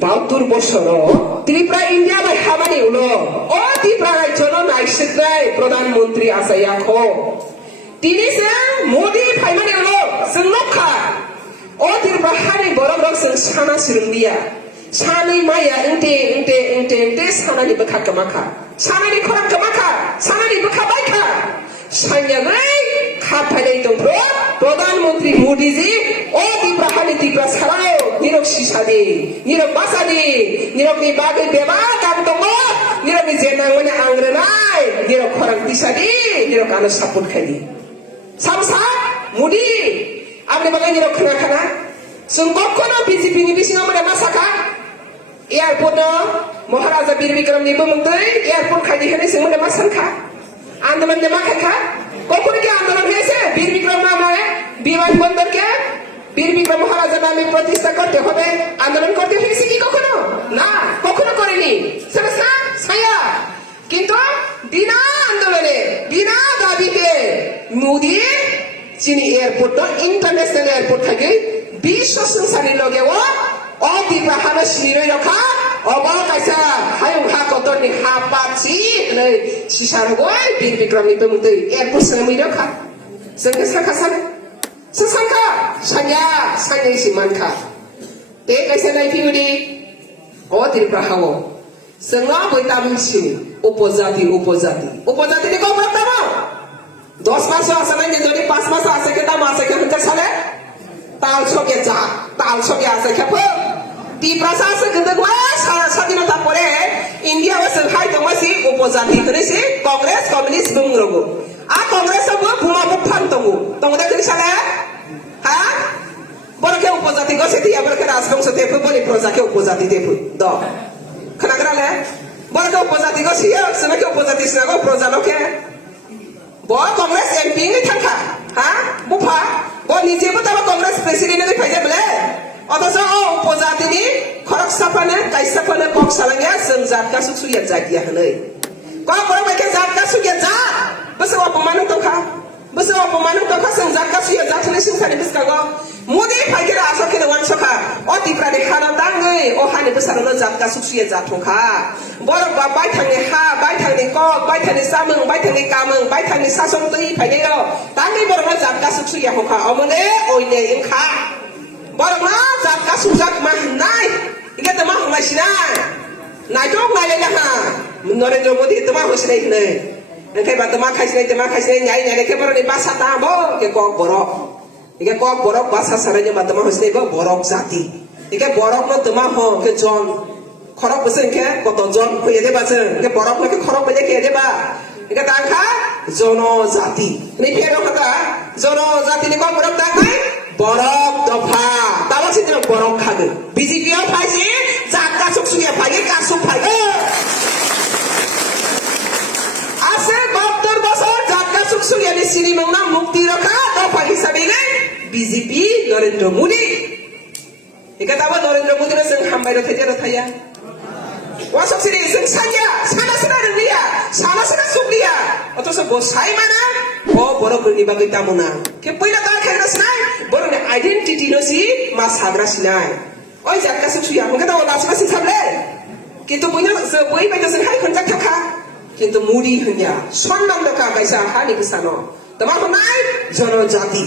72 বছর Tripura India bai hamani ulo o Tripura রাজ্যনো নাইসিদ্রাই প্রধানমন্ত্রী আসাইয়াখো তিনি সে মোদি ফাইমানি উলো जोंलखा o ত্রিপুরা হানি বরং जों साना सिरुंदिया सानै माया इंटे सानानि बखा कमाखा सानानि खरां कमाखा सानानि बखा बायखा सान्यानै खाफायनाय दंफ्रो प्रधानमंत्री मोदी जी o ত্রিপুরা हानि ত্রিপুরা साराय निरक सिसादि निरक बासादि निरकनि बागै बेबा गाब दङ निरकनि जेनांमोने आंग्रोनाय निरक खरां दिसादि निरक आनो सापर्ट खायदि सामसा मोदी आंनि बागै निरक खोनाखाना जों कखनो बिजेपिनि बिसिङाव मोने मा साखा एयारपोर्ट महाराजा बीर विक्रमनि बमुंदै एयारपोर्ट खायदि होनाय जों मोने मा सानखा आंदोलन ने मा खायखा कखनो के आंदोलन হয়েছে বীর বিক্রম নামে বিমান বন্দরকে বীর বিক্রম মহারাজা নামে প্রতিষ্ঠা করতে হবে আন্দোলন করতে হয়েছে কি কখনো না কখনো করেনি সেটা ছায়া কিন্তু বিনা আন্দোলনে বিনা দাবিতে মোদি চিনি এয়ারপোর্ট ইন্টারন্যাশনাল এয়ারপোর্ট থেকে বিশ্ব সংসারের লগেও অতিপ্রা হানা সিনিরই রখা অবা কাইসা হায়ং হা কতরনি হা পাচি नै সিসারগय বীর বিক্রমनि बमुंदै एयारपोर्ट सङै रखा जोंखौ साखा सानो Sesangka saya si manka. Te kaisa nai piudi. Oh tiripra hawo. Senga boitam si opozati. Opozati ni kau berapa mau? 10 masa asana ni jadi 5 masa asa kita masa kita hendak sale. Tal soke ja, tal soke asa kepo. Di prasa asa kita gua sadi nata pore. India was hai to masih opozati tu si Kongres Komunis bumrogo. Kongres apa buma bukan tunggu dah kiri sana, ha? Boleh ke opozati kau setiap boleh ke rasbong setiap boleh proza ke opozati tepu, dah. Kena kena le, boleh ke opozati kau siap, sana ke opozati sana kau proza loke. Boleh Kongres MP ni thangka, ha? Bupa, boleh ni siapa tahu Kongres Presiden ni fajar boleh. Atau so opozati ni korak sapane, kaisa sapane kok salangnya senzat kasut suyat zakiah ni. Kau korang mereka zat kasut ya zat. Besawa pemanung tongka, senjat kasih ya jatuh lesin sani beskago. Mudi pagi dah asal kena wan soka. Oh tipra deh kanan tangai, oh hani besar lo jat kasih suya jatuh ka. Borok babai tangi ha, babai tangi kok, babai tangi sameng, babai tangi kameng, babai tangi sasong tui pagi yo. Tangi borok lo jat kasih suya hoka. Omone, oine ingka. Borok lo jat kasih jat mah nai. Ikat temah masinai. Nai dong nai leha. Menurut Modi temah masinai ne. Engkau bertemu kaisnya nyai ke baru ni bahasa tambo ke kok borok, ike kok borok bahasa saranya bertemu kaisnya ke borok zati, ike borok no tema ho ke John, korok besen ke kotor John kue deh bahasa, ike borok no ke korok banyak kue deh bah, ike tangka Jono zati, ni piano kata Jono zati ni kok borok tangkai, borok dopa, tahu sih tu borok kagak, BJP apa sih, zat kasuk suya pagi kasuk pagi. Suksuriya ni sini mengenang mukti raka dapat hisabinya BJP Narendra Modi. Ikat apa Narendra Modi na seng hambai ro thaja thaya. Wasok sini seng saja sana dia, sana sukriya. Atau se bosai mana? Oh borok ni bagai tamuna. Ke poila ta khaira sinai, borok ni identity no si mas hagra sinai. Oi jakka sukriya, mungkin tahu langsung sing sable. Kita punya seboi baca seng hai kontak thaka. কিন্তু মুড়ি হইয়া সম্মান দকা কাইসা হানি কিসানো তোমার নাই জনজাতি